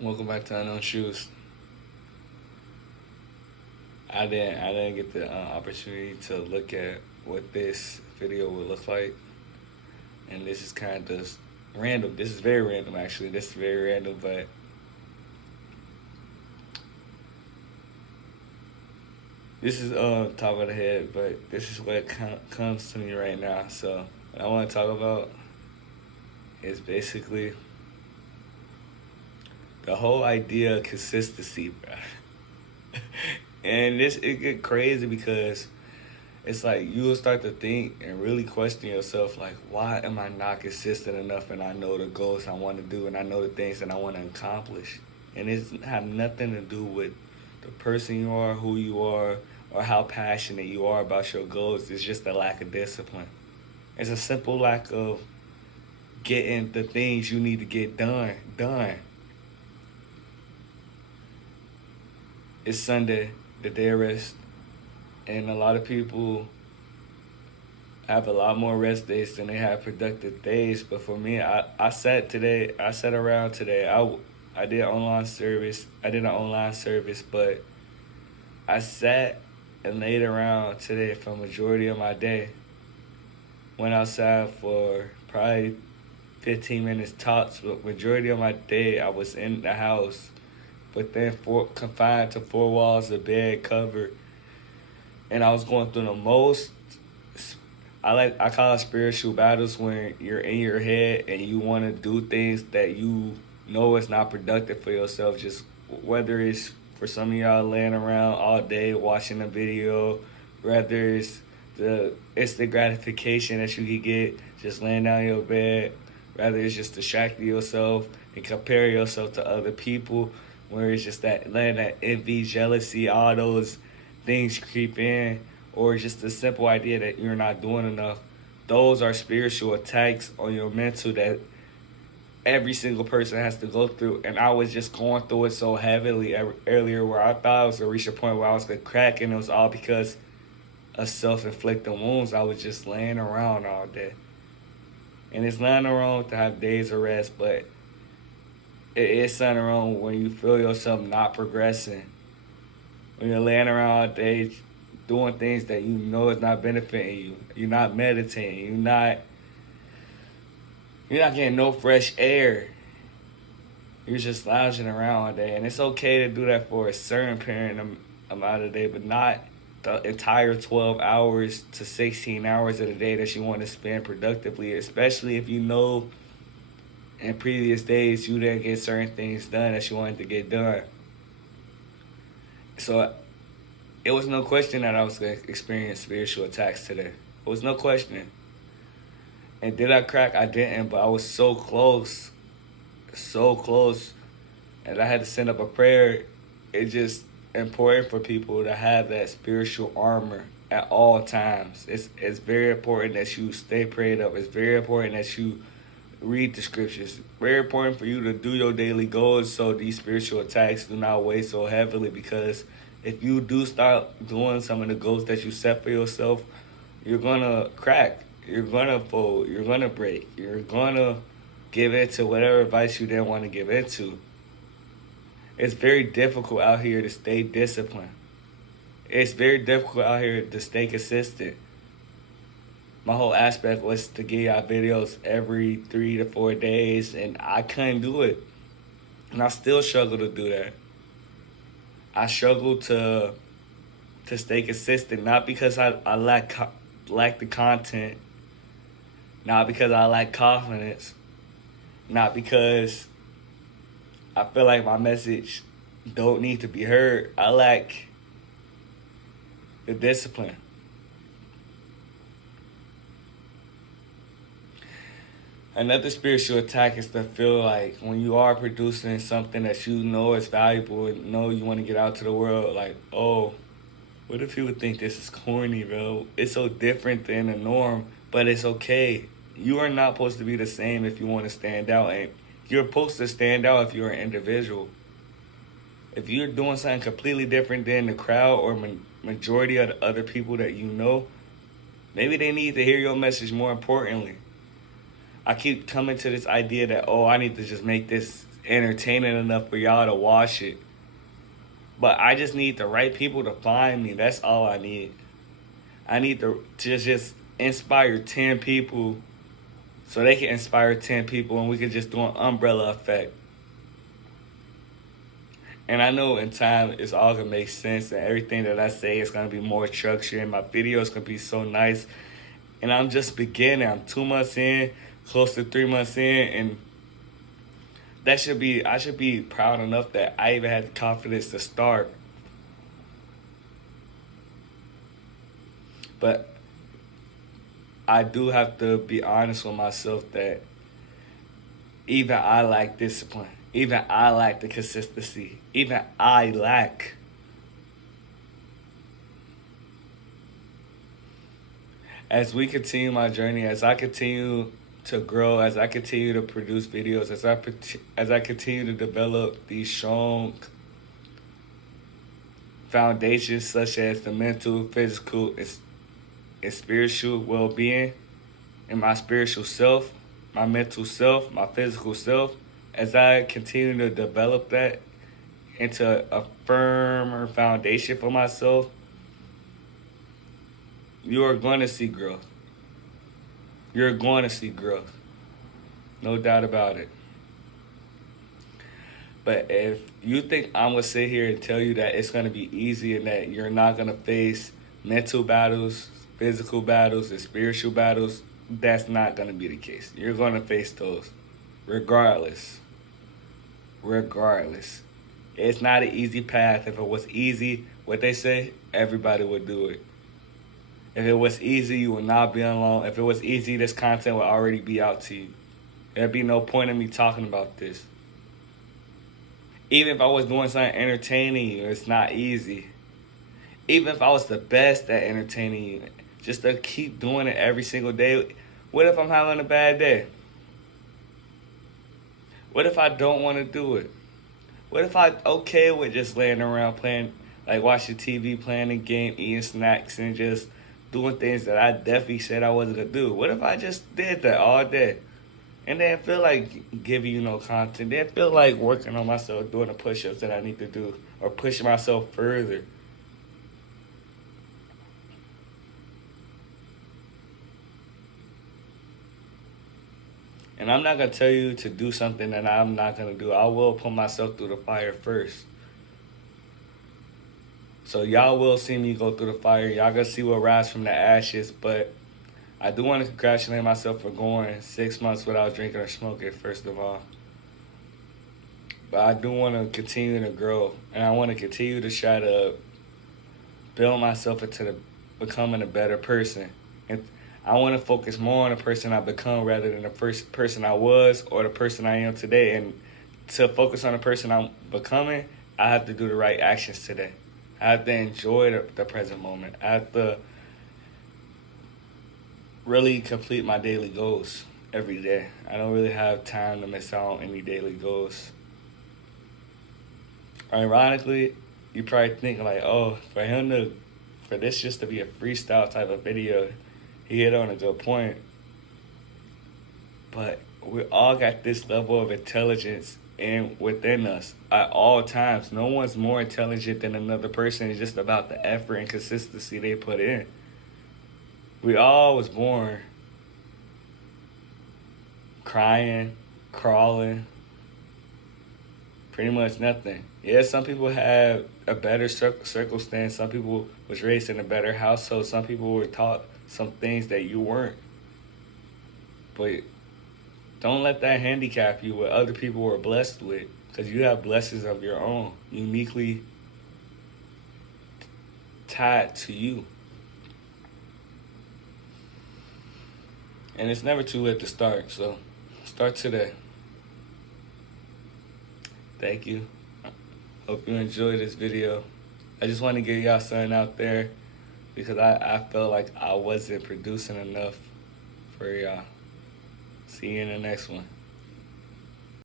Welcome back to Unknowntruthz. I didn't get the opportunity to look at what this video would look like, and this is kind of just random. This is very random, actually. This is very random, but this is top of the head. But this is what comes to me right now. So what I want to talk about is basically the whole idea of consistency, bro. And it get crazy because it's like you will start to think and really question yourself, like, why am I not consistent enough? And I know the goals I want to do, and I know the things that I want to accomplish, and it's have nothing to do with the person you are, who you are, or how passionate you are about your goals. It's just a lack of discipline. It's a simple lack of getting the things you need to get done. It's Sunday, the day of rest, and a lot of people have a lot more rest days than they have productive days. But for me, I sat around today. I did online service. I did an online service, but I sat and laid around today for the majority of my day. Went outside for probably 15 minutes tops, but majority of my day I was in the house, but then confined to four walls, a bed covered, and I was going through the most. I call it spiritual battles when you're in your head and you want to do things that you know is not productive for yourself. Just whether it's for some of y'all laying around all day watching a video, whether it's the instant gratification that you can get just laying down in your bed, whether it's just distracting yourself and compare yourself to other people, where it's just that letting that envy, jealousy, all those things creep in, or just the simple idea that you're not doing enough. Those are spiritual attacks on your mental that every single person has to go through. And I was just going through it so heavily earlier, where I thought I was going to reach a point where I was going to crack, and it was all because of self-inflicted wounds. I was just laying around all day. And it's nothing wrong to have days of rest, but it is something wrong when you feel yourself not progressing. When you're laying around all day doing things that you know is not benefiting you. You're not meditating. You're not getting no fresh air. You're just lounging around all day. And it's okay to do that for a certain period amount of the day, but not the entire 12 hours to 16 hours of the day that you want to spend productively, especially if you know in previous days you didn't get certain things done that you wanted to get done. So it was no question that I was going to experience spiritual attacks today. It was no question. And did I crack? I didn't, but I was so close. So close. And I had to send up a prayer. It's just important for people to have that spiritual armor at all times. It's very important that you stay prayed up. It's very important that you read the scriptures. Very important for you to do your daily goals so these spiritual attacks do not weigh so heavily, because if you do start doing some of the goals that you set for yourself, you're going to crack. You're going to fold. You're going to break. You're going to give into whatever advice you didn't want to give into. It's very difficult out here to stay disciplined. It's very difficult out here to stay consistent. My whole aspect was to get y'all videos every 3 to 4 days, and I couldn't do it. And I still struggle to do that. I struggle to stay consistent, not because I lack the content, not because I lack confidence, not because I feel like my message don't need to be heard. I lack the discipline. Another spiritual attack is to feel like when you are producing something that you know is valuable and know you want to get out to the world, like, oh, what if people think this is corny, bro? It's so different than the norm, but it's okay. You are not supposed to be the same if you want to stand out, and you're supposed to stand out if you're an individual. If you're doing something completely different than the crowd or majority of the other people that you know, maybe they need to hear your message more importantly. I keep coming to this idea that, oh, I need to just make this entertaining enough for y'all to watch it. But I just need the right people to find me. That's all I need. I need to just inspire 10 people so they can inspire 10 people and we can just do an umbrella effect. And I know in time it's all gonna make sense and everything that I say is gonna be more structured and my videos gonna be so nice. And I'm just beginning. I'm 2 months in, close to 3 months in, and I should be proud enough that I even had the confidence to start. But I do have to be honest with myself that even I lack discipline. Even I lack the consistency. Even I lack. As we continue my journey, as I continue to grow, as I continue to produce videos, as I continue to develop these strong foundations such as the mental, physical, and spiritual well-being, and my spiritual self, my mental self, my physical self, as I continue to develop that into a firmer foundation for myself, you are going to see growth. You're going to see growth. No doubt about it. But if you think I'm going to sit here and tell you that it's going to be easy and that you're not going to face mental battles, physical battles, and spiritual battles, that's not going to be the case. You're going to face those regardless. Regardless. It's not an easy path. If it was easy, what they say, everybody would do it. If it was easy, you would not be alone. If it was easy, this content would already be out to you. There'd be no point in me talking about this. Even if I was doing something entertaining you, it's not easy. Even if I was the best at entertaining you, just to keep doing it every single day. What if I'm having a bad day? What if I don't want to do it? What if I'm okay with just laying around playing, like watching TV, playing a game, eating snacks, and just doing things that I definitely said I wasn't going to do? What if I just did that all day? And didn't feel like giving you no content. Didn't feel like working on myself, doing the push-ups that I need to do, or pushing myself further. And I'm not going to tell you to do something that I'm not going to do. I will put myself through the fire first. So y'all will see me go through the fire. Y'all going to see what rise from the ashes. But I do want to congratulate myself for going 6 months without drinking or smoking, first of all. But I do want to continue to grow. And I want to continue to try to build myself into becoming a better person. And I want to focus more on the person I become rather than the first person I was or the person I am today. And to focus on the person I'm becoming, I have to do the right actions today. I have to enjoy the present moment. I have to really complete my daily goals every day. I don't really have time to miss out on any daily goals. Ironically, you probably think like, oh, for this just to be a freestyle type of video, he hit on a good point. But we all got this level of intelligence within us at all times. No one's more intelligent than another person. It's just about the effort and consistency they put in. We all was born crying, crawling, pretty much nothing. Yeah, some people have a better circumstance. Some people was raised in a better household. Some people were taught some things that you weren't. But don't let that handicap you what other people were blessed with, because you have blessings of your own, uniquely tied to you. And it's never too late to start, so start today. Thank you. Hope you enjoyed this video. I just want to get y'all something out there because I felt like I wasn't producing enough for y'all. See you in the next one.